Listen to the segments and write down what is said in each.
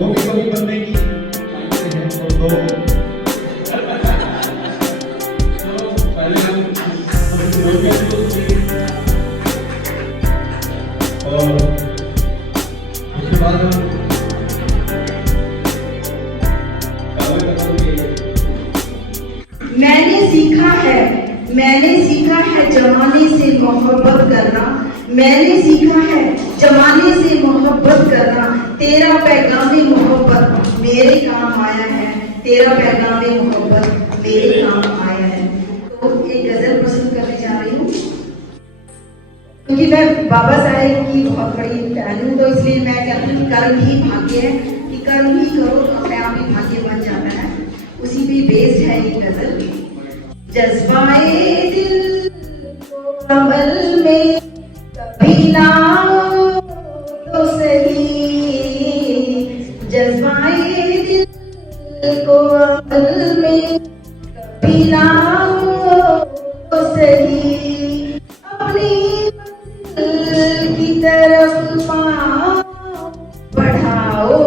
वो भी कभी बनने की चाहते हैं तो पहले हम और उसके बाद हम मैंने सीखा है जमाने से मोहब्बत करना, मैंने सीखा है जमाने से मोहब्बत करना। तेरा पैगाम मोहब्बत मेरे काम आया है, तेरा पैगाम मोहब्बत मेरे काम आया है। तो एक गजल प्रस्तुत करने जा रही हूँ, क्योंकि मैं बाबा साहेब की बहुत बड़ी फैन हूँ, तो इसलिए मैं कहती हूँ कि कर्म ही भाग्य है, कि कर्म ही करो तो अपने आप ही भाग्य बन जाता है। उसी पे बेस्ड है ये गजल। जज्बाए दिल को अमल में कभी लाओ तो सही, जज्बाए दिल को अमल में कभी लाओ तो सही, अपनी मंजिल की तरफ पाँव बढ़ाओ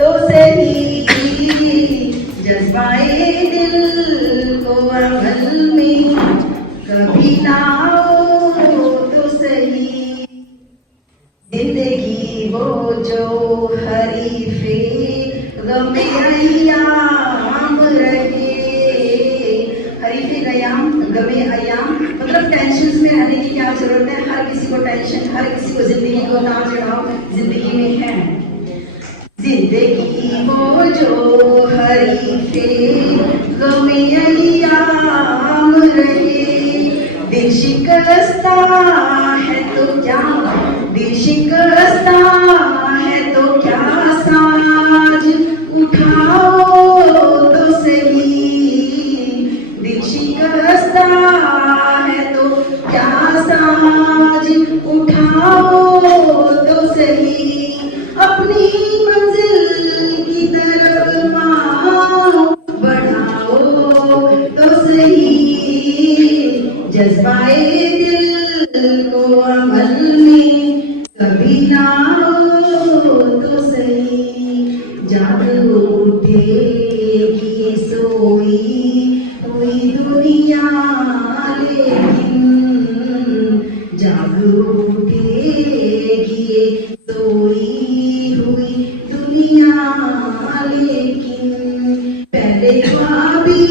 तो सही, जज्बाए दिल को अमल में कभी लाओ तो सही। जिंदगी वो जो हरीफे गमे अय्याम रहे, हरीफे गयाम गमे अय्याम मतलब टेंशन में रहने की क्या जरूरत है। हर किसी को टेंशन, हर किसी को जिंदगी को उतार चढ़ाव जिंदगी में है। जिंदगी वो जो हरीफे गमे अय्याम रहे, दिल शिकस्ता है तो क्या, दिल शिकस्ता है तो क्या, साज उठाओ तो सही, दिल शिकस्ता है तो क्या, साज उठाओ तो सही, अपनी मंजिल की तरफ पाँव बढ़ाओ तो सही, जज्बाए दिल को अमल में कभी लाओ तो सही। जाग उठेगी ये सोई हुई दुनिया लेकिन, जाग उठेगी ये सोई हुई दुनिया लेकिन, पहले ख्वाबी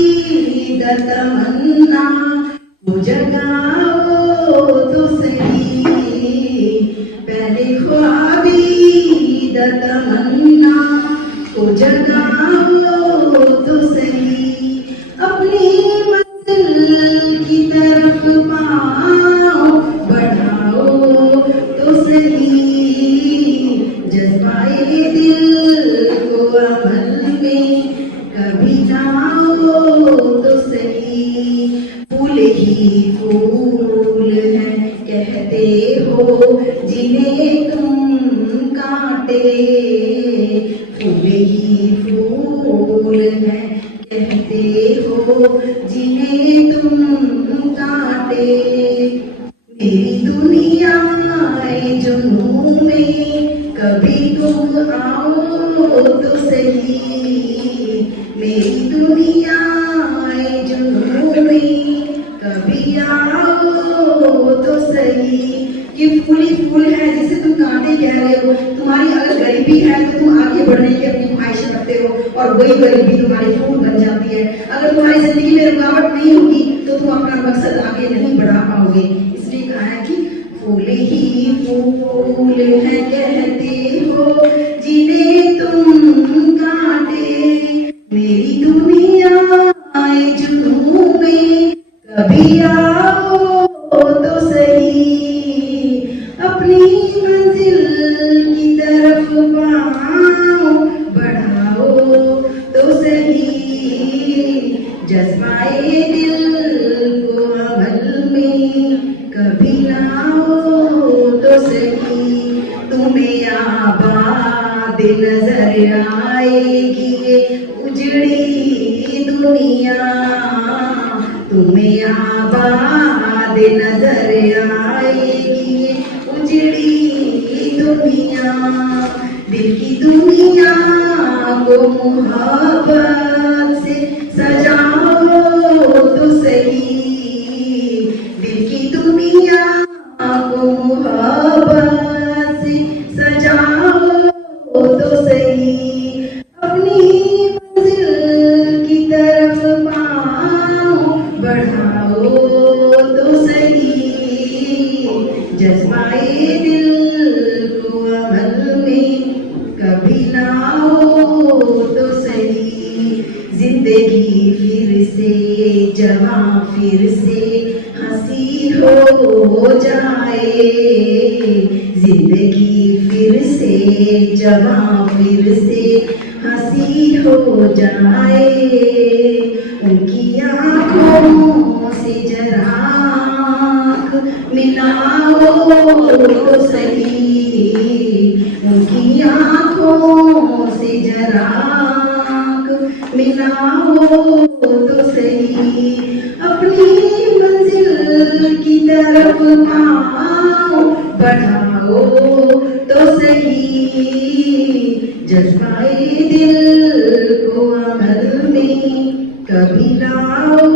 तमन्ना वो जगाओ तो सही, पहले ख्वाबी तमन्ना वो जगाओ तो सही, अपनी मंजिल की तरफ पाँव बढ़ाओ तो सही, जज्बाए दिल को अमल में कभी लाओ तो सही। फूल ही फूल है कहते हो जिन्हें तुम काटे, फूल ही फूल है कहते हो जिन्हें तुम काटे, मेरी दुनिया जुनून में कभी तुम आओ तो सही, मेरी दुनिया जुनून में कभी आओ तो सही। ये फूल ही फूल है जिसे तुम कांटे कह रहे हो, तुम्हारी अगर गरीबी है तो तुम आगे बढ़ने की अपनी ख्वाहिश रखते हो और वही गरीबी तुम्हारी फूल बन जाती है। अगर तुम्हारी जिंदगी में रुकावट नहीं होगी तो तुम अपना मकसद आगे नहीं बढ़ा पाओगे। इसलिए कहा है कि फूल ही फूल है कहते हो जिन्हें तुम काटे, मेरी दुनिया जुनून में कभी आओ तो सही, अपनी मंजिल की तरफ पाँव बढ़ाओ तो सही, जज्बाए दिल को अमल में कभी लाओ तो सही। तुम्हें आबाद नजर आएगी ये उजड़ी दुनिया, तुम्हें आबाद नजर आएगी ये उजड़ी दुनिया, दिल की दुनिया को मोहब्बत से सजाओ तो सही, दिल की दुनिया को मोहब्बत से सजाओ तो सही, अपनी मंजिल की तरफ पाँव बढ़ाओ तो सही, जज्बाए दिल को अमल में कभी लाओ तो सही, जिंदगी फिर से जवां फिर से हंसी हो जाए, जिंदगी फिर से जवां फिर से हंसी हो जाए, उनकी आँखों से जरा आँख मिलाओ तो सही, उनकी आँखों से जरा आँख मिलाओ तो सही, अपनी मंजिल की तरफ पाँव बढ़ाओ तो सही, जज्बाए दिल को अमल में कभी लाओ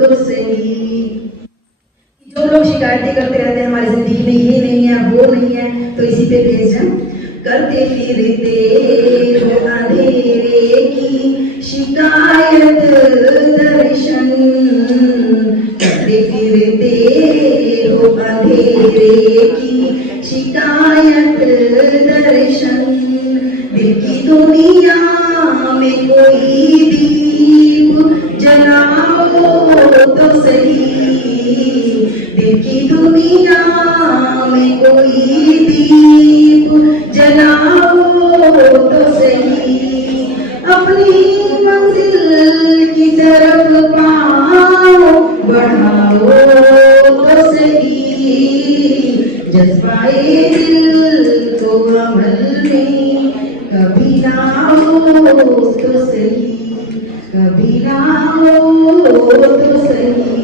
तो सही। जो लोग शिकायतें करते रहते हैं हमारी जिंदगी में ये नहीं है वो नहीं है, तो इसी पे भेज जाए। करते फिरते हो अंधेरे की शिकायत दर्शन, करते फिरते हो अंधेरे की शिकायत दर्शन, दिल की दुनिया में कोई दीप जलाओ तो सही, दिल की दुनिया में कोई दीप जलाओ तो सही, अपनी मंजिल की तरफ पाँव बढ़ाओ तो सही, जज्बाए दिल को अमल में कभी लाओ तो सही, कभी लाओ तो सही।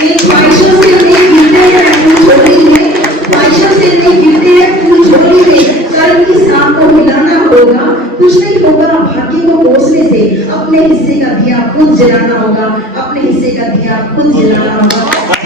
ये ख्वाहिशों से नहीं गिरते हैं फूल झोली में, ख्वाहिशों से नहीं गिरते हैं फूल झोली में, कर्म की सांप को मिलाना होगा, कुछ नहीं होगा भाग्य को कोसने से, अपने हिस्से का दिया खुद जलाना होगा, अपने हिस्से का दिया खुद जलाना होगा।